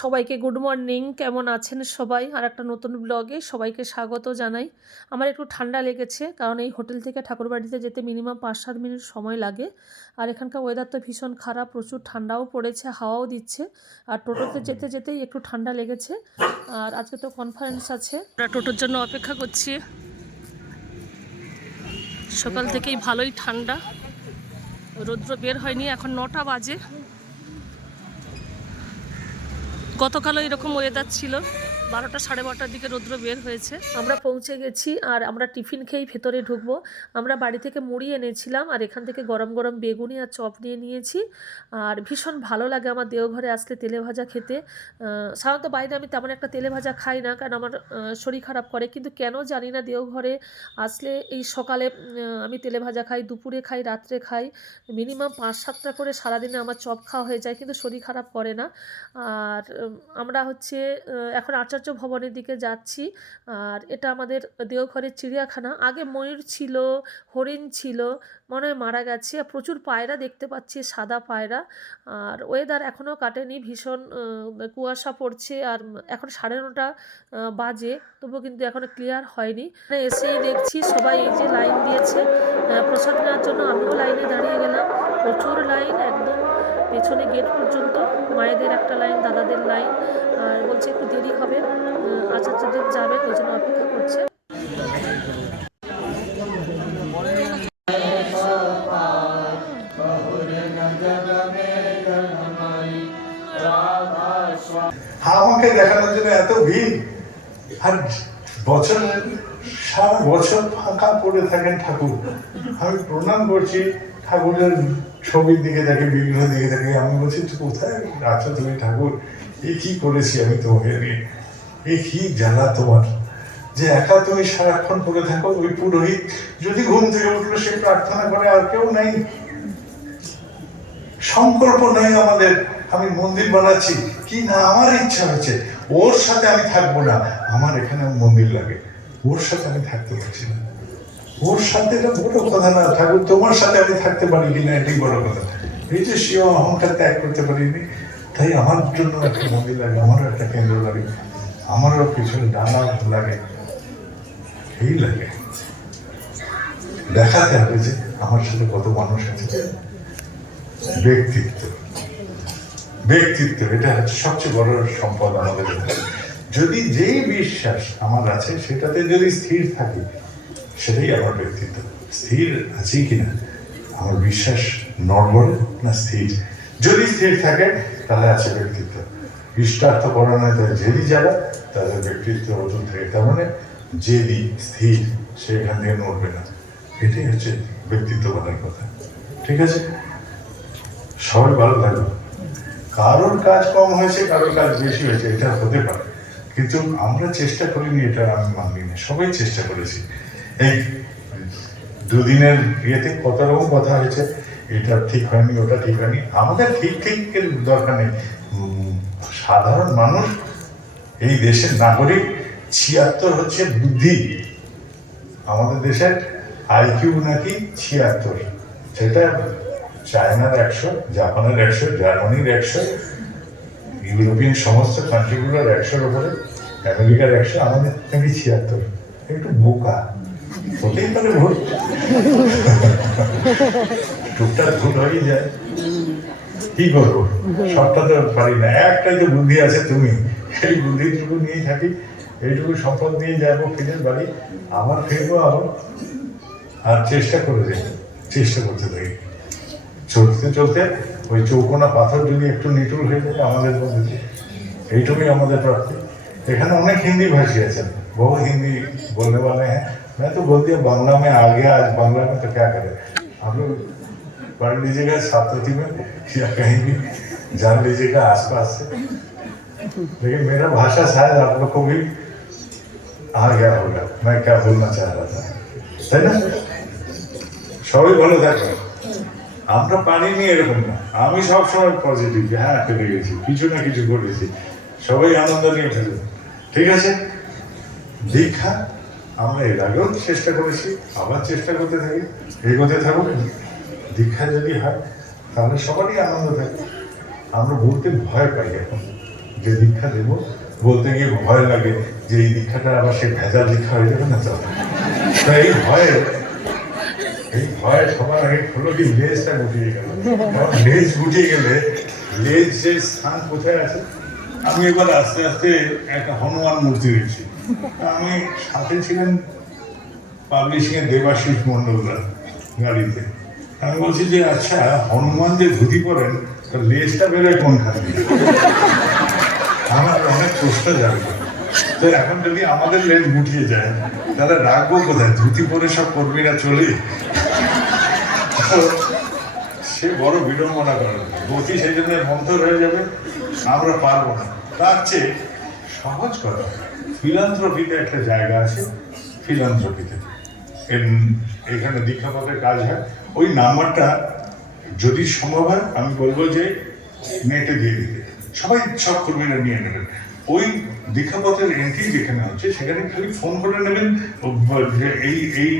সবাইকে good morning. কেমন আছেন সবাই? আর একটা নতুন ব্লগে সবাইকে স্বাগত জানাই। আমার একটু ঠান্ডা লেগেছে, কারণ এই হোটেল থেকে ঠাকুরবাড়িতে যেতে মিনিমাম 5-7 মিনিট সময় লাগে। আর এখানকার ওয়েদার তো ভীষণ খারাপ, প্রচুর ঠান্ডাও পড়েছে, হাওয়াও দিচ্ছে। আর টোটোতে যেতে যেতেই একটু ঠান্ডা লেগেছে। আর আজকে তো কনফারেন্স আছে, আমরা টোটোর জন্য অপেক্ষা করছি। সকাল থেকেই ভালোই ঠান্ডা, রৌদ্র বের হয়নি, এখন 9টা বাজে। গতকালও এরকম ওয়েদার ছিল, 12টা 12:30টার দিকে রৌদ্র বের হয়েছে। আমরা পৌঁছে গেছি আর আমরা টিফিন খেয়েই ভেতরে ঢুকবো। আমরা বাড়ি থেকে মুড়ি এনেছিলাম আর এখান থেকে গরম গরম বেগুনি আর চপ নিয়ে নিয়েছি। আর ভীষণ ভালো লাগে আমার দেওঘরে আসলে তেলে ভাজা খেতে। সাধারণত বাইরে আমি তেমন একটা তেলে ভাজা খাই না, কারণ আমার শরীর খারাপ করে, কিন্তু কেন জানি না দেওঘরে আসলে এই সকালে আমি তেলে ভাজা খাই, দুপুরে খাই, রাত্রে খাই, মিনিমাম 5-7টা করে সারাদিনে আমার চপ খাওয়া হয়ে যায়, কিন্তু শরীর খারাপ করে না। আর আমরা এখন আচার্য ভবনের দিকে যাচ্ছি। আর এটা আমাদের দেওঘরের চিড়িয়াখানা। আগে ময়ূর ছিল, হরিণ ছিল, মনে হয় মারা গেছে। আর প্রচুর পায়রা দেখতে পাচ্ছি, সাদা পায়রা। আর ওয়েদার এখনও কাটেনি, ভীষণ কুয়াশা পড়ছে। আর এখন 9:30 বাজে, তবুও কিন্তু এখনও ক্লিয়ার হয়নি। এসেই দেখছি সবাই এই যে লাইন দিয়েছে প্রসাদ নেওয়ার জন্য, আমিও লাইনে দাঁড়িয়ে গেলাম। প্রচুর লাইন, একদম পেছনে গেট পর্যন্ত। মায়েদের একটা লাইন, দাদাদের লাইন। আর বলছে একটু দেরি হবে, আচার্যদেব যাবেন, ওই জন্য অপেক্ষা করছে। আমাকে দেখানোর জন্য এত ভিড়, আর বছর সারা বছর ফাঁকা পড়ে থাকেন ঠাকুর। আমি প্রণাম করছি, ঠাকুরের ছবির দিকে দেখে, বিগ্রহ দিকে দেখে। আমি বলছি, তুই কোথায় আছো তুমি ঠাকুর? এ কি করেছি আমি তোমাকে নিয়ে? এ কি জ্বালা তোমার, যে একা তুমি সারাক্ষণ পড়ে থাকো। ওই পুরোহিত যদি ঘুম থেকে উঠলো, সে প্রার্থনা করে, আর কেউ নেই। সংকল্প নেই আমাদের। আমি মন্দির বানাচ্ছি কি না, আমার ইচ্ছা হয়েছে, ওর সাথে আমি থাকবো না। আমার এখানে মন্দির লাগে, ওর সাথে আমি থাকতে পারছি না। ওর সাথে এটা বড় কথা না, ঠাকুর তোমার সাথে আমি থাকতে পারি কিনা এটাই বড় কথা। এই যে স্বীয় অহংকার ত্যাগ করতে পারিনি, তাই আমার জন্য একটা মন্দির লাগে, আমারও একটা কেন্দ্র লাগে, আমারও কিছু ডানা লাগে, এই লাগে। দেখাতে হবে যে আমার সাথে কত মানুষ আছে। ব্যক্তিত্ব, ব্যক্তিত্ব এটা হচ্ছে সবচেয়ে বড় সম্পদ আমাদের। যদি যেই বিশ্বাস আমার আছে সেটাতে যদি স্থির থাকে, সেটাই আমার ব্যক্তিত্ব। স্থির আছে কিনা, আমার বিশ্বাস নড়বড় না স্থির। যদি স্থির থাকে তাহলে আছে ব্যক্তিত্ব। ইষ্টার্থ পরায়ণে জেদি যারা, তাদের ব্যক্তিত্ব অটুট থাকে। তার মানে জেদি স্থির, সে এখান থেকে নড়বে না। এটাই হচ্ছে ব্যক্তিত্ব বলার কথা। ঠিক আছে, সবাই ভালো থাকবে। কারোর কাজ কম হয়েছে, কারোর কাজ বেশি হয়েছে, এটা হতে পারে, কিন্তু আমরা চেষ্টা করিনি, এটা আমি মানি না। সবাই চেষ্টা করেছি। এই দুদিনের ইয়েতে কত রকম কথা হয়েছে, এটা ঠিক হয়নি, ওটা ঠিক হয়নি। আমাদের ঠিক ঠিক দরকার নেই। সাধারণ মানুষ, এই দেশের নাগরিক, 76 হচ্ছে বুদ্ধি। আমাদের দেশের আইকিউ নাকি 76, সেটা চায়নার 100, জাপানের 100, জার্মানির 100, ইউরোপিয়ান সমস্ত কান্ট্রিগুলোর 100-র উপরে, আমেরিকার 100, আমাদের নাকি 76। একটু বোকা হতেই পারে, ভুল টুকটাক ভুল হয়ে যায়, কি করবো, সবটা তো পারি না। একটাই তো বুদ্ধি আছে, তুমি সেই বুদ্ধিটুকু নিয়েই থাকি, এইটুকু সম্পদ নিয়ে যাবো ফিরে বাড়ি, আবার ফিরবো আবার। আর চেষ্টা করে যাই, চেষ্টা করতে থাকি। চলতে চলতে ওই চৌকোনা পাথর যদি একটু নিটুল হয়ে যায় আমাদের মধ্যে, এইটুকুই আমাদের প্রাপ্তি। এখানে অনেক হিন্দি ভাষী আছেন, বহু হিন্দি बोलने वाले हैं। मैं तो बोलती हूँ बांग्ला में आ गया, आज बांग्ला में तो क्या करें। आप लोग पढ़ लीजिएगा सातवती में या कहीं भी जान लीजिएगा आसपास से। लेकिन मेरा भाषा शायद आप लोग को भी आ गया होगा, मैं क्या बोलना चाह रहा था, है ना। সবাই ভালো থাকবেন। আমরা পারিনি এরকম না, আমি সবসময় পজিটিভ, হ্যাঁ পেরে গেছি, কিছু না কিছু করেছি, সবাই আনন্দ নিয়ে ফেলবে। ঠিক আছে, দীক্ষা আমরা এর আগেও চেষ্টা করেছি, আবার চেষ্টা করতে থাকি, এগোতে থাকুক। দীক্ষা যদি হয় তাহলে সবারই আনন্দ থাকে। আমরা বলতে ভয় পাই এখন, যে দীক্ষা দেব বলতে গিয়ে ভয় লাগে যে এই দীক্ষাটা আবার সে ভেজাল দীক্ষা হয়ে যাবে না তো। তাই এই ভয়ে সবার আগে হলো কি লেজটা গুটিয়ে গেল। লেজ গুটিয়ে গেলে লেজ যে স্থান কোথায় আছে, আমি এবার আস্তে আস্তে একটা হনুমান মূর্তি দেখছি। আমি সাথে ছিলেন পাবলিশিং এর দেবাশিস মন্ডলরা গাড়িতে। আমি বলছি যে আচ্ছা হনুমান যে ধুতি পরেন তার লেজটা বেরোয় কোনখানে? আমার অনেক প্রশ্ন যাবে। তো এখন যদি আমাদের লেজ গুটিয়ে যায় তাহলে রাখবো কোথায়? ধুতি পরে সব কর্মীরা চলে। সে বড় বিড়ম্বনা করে, গতি সেই জন্য মন্থর হয়ে যাবে, আমরা পারবো না। তার চেয়ে সহজ কথা, ফিলান্থ্রপিতে একটা জায়গা আছে, ফিলান্থ্রপিতে এখানে দীক্ষাপথের কাজ হয়। ওই নাম্বারটা যদি সম্ভব হয় আমি বলবো যে নেটে দিয়ে দিতে, সবাই সব কর্মীরা নিয়ে নেবেন। ওই দীক্ষাপথের এন্ট্রি যেখানে হচ্ছে সেখানে খালি ফোন করে নেবেন, এই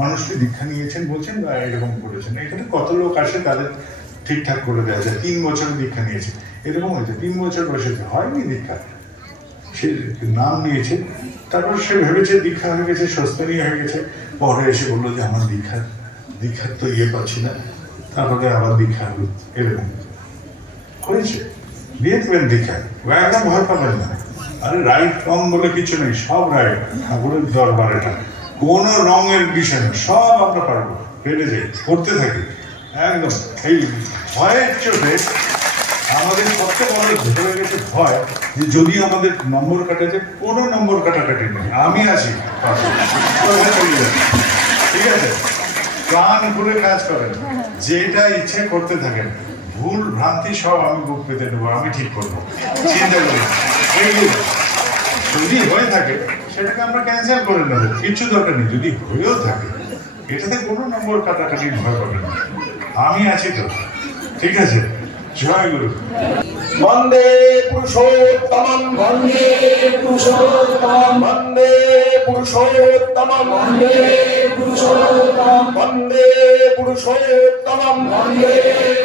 মানুষটি দীক্ষা নিয়েছেন বলছেন বা এরকম করেছেন। এখানে কত লোক আসে তাদের ঠিকঠাক করে দেওয়া যায়। 3 বছরের দীক্ষা নিয়েছে, এরকম হয়েছে 3 বছর বয়সে হয়নি দীক্ষা, সে নাম নিয়েছে, তারপর সে ভেবেছে দীক্ষা হয়ে গেছে, সস্তানি হয়ে গেছে। পরে এসে বললো যে আমার দীক্ষার তো পাচ্ছি না, তারপরে আবার দীক্ষা হলো। এরকম করেছে, দিয়ে দেবেন দীক্ষা, একদম ভয় পাবেন না। আরে রাইট রং বলে কিছু নেই, সব রাইট, ঠাকুরের দরবার এটা, কোনো রঙের বিষয় না, সব আমরা পারবো, পেরে যাই, করতে থাকি একদম। এই ভয়ের চোটে আমাদের সবচেয়ে বড় ধরে গেছে ভয়, যে যদি আমাদের নম্বর কাটাতে, কোনো নম্বর কাটাকাটি নেই, আমি আছি, ঠিক আছে? প্রাণ খুলে কাজ করেন, যেটা ইচ্ছে করতে থাকেন, ভুল ভ্রান্তি সব আমি বুক পেতে নেবো, আমি ঠিক করবো, চিন্তা করি। এইগুলো যদি হয়ে থাকে সেটাকে আমরা ক্যান্সেল করে নেবো, কিছু দরকার নেই। যদি হয়েও থাকে এটাতে কোনো নম্বর কাটাকাটির ভয় পাবে না, আমি আছি তো, ঠিক আছে? জয় গুরু। বন্দে পুরুষোত্তমম, বন্দে পুরুষোত্তমম, বন্দে পুরুষোত্তমম, বন্দে পুরুষোত্তমম, বন্দে পুরুষোত্তমম, বন্দে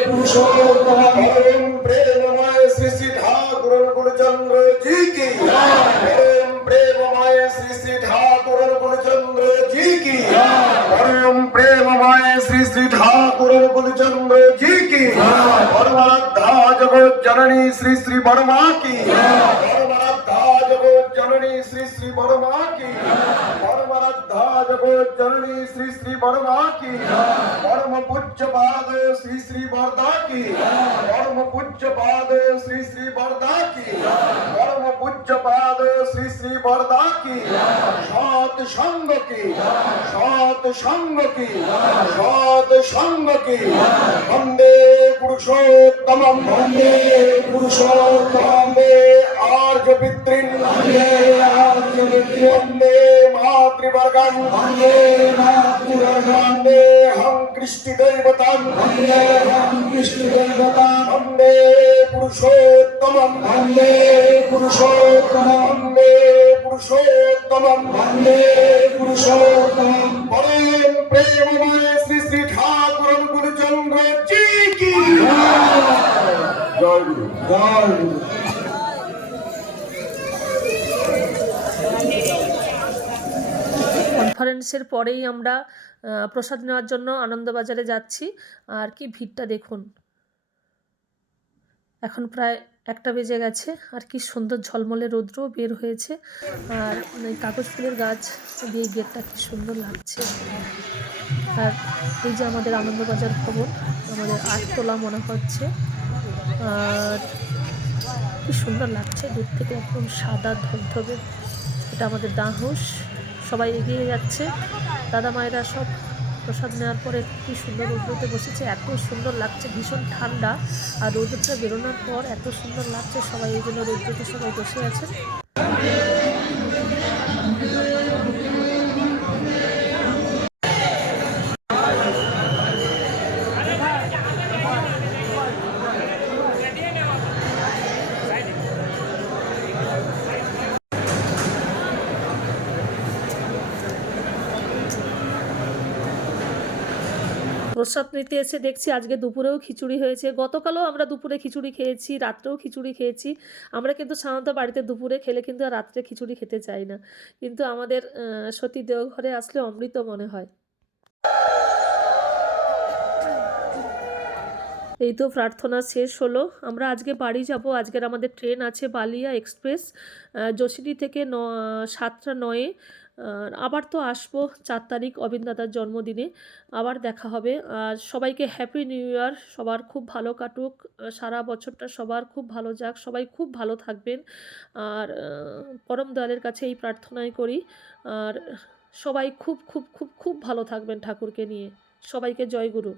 পুরুষোত্তমম। পরম প্রেমময় শ্রী শ্রী ঠাকুর গুরুচন্দ্র জি কি জয়। পরম প্রেমময় শ্রী শ্রী ঠাকুর গুরুচন্দ্র জি কি জয়। পরম প্রেমময় শ্রী শ্রী ঠাকুর গুরুচন্দ্র জি কি জয়। পরমারাধ্যা জগৎ জননী শ্রী শ্রী বড়মা কি জয়। পরমারাধ্যা জগৎ জননী শ্রী শ্রী বড়মা কি জয়। পরমারাধ্যা জগৎ জননী শ্রী শ্রী বড়মা কি জয়। পরম পূজ্য পাদ শ্রী শ্রী বরদা কি জয়। পরম পূজ্য পাদ শ্রী শ্রী বরদা কি জয়। পরম পূজ্য পাদ শ্রী শ্রী বরদা কি জয়। সৎ সঙ্গ কি জয়। সৎ সঙ্গ কি জয়। সৎ সঙ্গ কি জয়। বন্দে পুরুষোত্তমম, বন্দে পুরুষোত্তমম, বন্দে আর্য পিতৃন, বন্দে আর্য পিতৃন, বন্দে মাতৃবর্গম, বন্দে মাতৃবর্গম, বন্দে হং কৃষ্টি দৈবতাম, বন্দে হং কৃষ্টি দৈবতাম, বন্দে পুরুষোত্তমম, বন্দে পুরুষোত্তমম, বন্দে পুরুষোত্তমম, বন্দে পুরুষোত্তমম। পরম প্রেমময় শ্রী শ্রী ঠাকুর গুরুচন্দ্র জি কি জয় গুরু, জয় গুরু। কনফারেন্সের পরেই আমরা প্রসাদ নেওয়ার জন্য আনন্দবাজারে যাচ্ছি। আর কি ভিড়টা দেখুন, এখন প্রায় 1টা বেজে গেছে, আর কি সুন্দর ঝলমলে রৌদ্রও বের হয়েছে। আর এই কাগজ ফুলের গাছ দিয়ে গেটটা কি সুন্দর লাগছে। আর এই যে আমাদের আনন্দবাজার ভবন, আমাদের 8 তলা মনে হচ্ছে, আর কি সুন্দর লাগছে দূর থেকে, একদম সাদা ধবধবে। এটা আমাদের ডাঁ হাউস, সবাই এগিয়ে যাচ্ছে, দাদা মায়েরা সব প্রসাদ নেওয়ার পরে কি সুন্দর রৌদ্রতে বসেছে, এত সুন্দর লাগছে, ভীষণ ঠান্ডা। আর রৌদ্রটা বেরোনোর পর এত সুন্দর লাগছে, সবাই এই জন্য রৌদ্রতে সবাই বসে আছেন। তো প্রসাদ নিতে এসে দেখছি আজকে দুপুরেও খিচুড়ি হয়েছে। গতকালও আমরা দুপুরে খিচুড়ি খেয়েছি, রাত্রেও খিচুড়ি খেয়েছি। আমরা কিন্তু সাধারণত বাড়িতে দুপুরে খেলে কিন্তু আর রাত্রে খিচুড়ি খেতে চাই না, কিন্তু আমাদের সতী দেওঘরে আসলে অমৃত মনে হয়। এই তো প্রার্থনা শেষ হলো। আমরা আজকে বাড়ি যাব। আজকের আমাদের ট্রেন আছে বালিয়া এক্সপ্রেস যশিডি থেকে 7টা 9-এ। আবার তো আসবো 4 তারিখ অবিন দাদার জন্মদিনে, আবার দেখা হবে। আর সবাইকে হ্যাপি নিউ ইয়ার। সবার খুব ভালো কাটুক, সারা বছরটা সবার খুব ভালো যাক, সবাই খুব ভালো থাকবেন। আর পরম দয়ালের কাছে এই প্রার্থনাই করি। আর সবাই খুব খুব খুব খুব ভালো থাকবেন ঠাকুরকে নিয়ে। সবাইকে জয় গুরু।